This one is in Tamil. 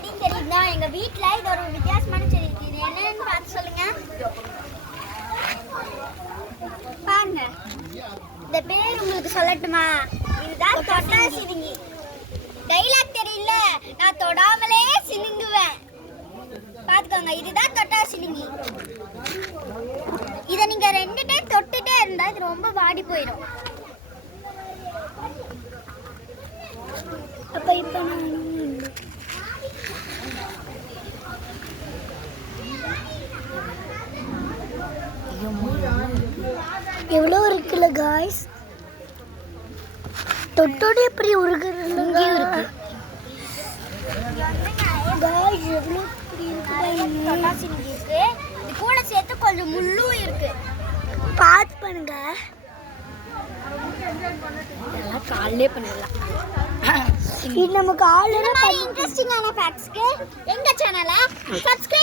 செடின்னு தெரியுதா? எங்க வீட்ல இது ஒரு வித்தியாசமான செடி இருக்கு. இது என்னன்னு பார்த்து சொல்லுங்க. பாருங்க, இந்த பேர் உங்களுக்கு சொல்லட்டுமா? இதுதான் தொட்டா சினுங்கி. டைலாக் தெரியல, நான் தொடாமலே சினுங்குவேன். பாத்துக்கோங்க, இதுதான் தொட்டா சினுங்கி. இதை நீங்க 2 டைம் தொட்டுட்டே இருந்தா இது ரொம்ப வாடி போயிடும். அப்ப இப்ப நான் எவ்வளோ இருக்குல்ல காய்ஸ், தொட்டோட எப்படி உருகுறது இருக்கு காய்ஸ். எவ்வளோ இருக்கு, இது கூட சேர்த்து கொஞ்சம் முள்ளும் இருக்கு. பார்த்து பண்ணுங்க, எல்லாம் காலையிலே பண்ணிடலாம். இது நமக்கு ஆல்ரெடி இன்ட்ரெஸ்டிங்கான ஃபேக்ட்ஸ்க்கு எங்க சேனலை சப்ஸ்கிரைப்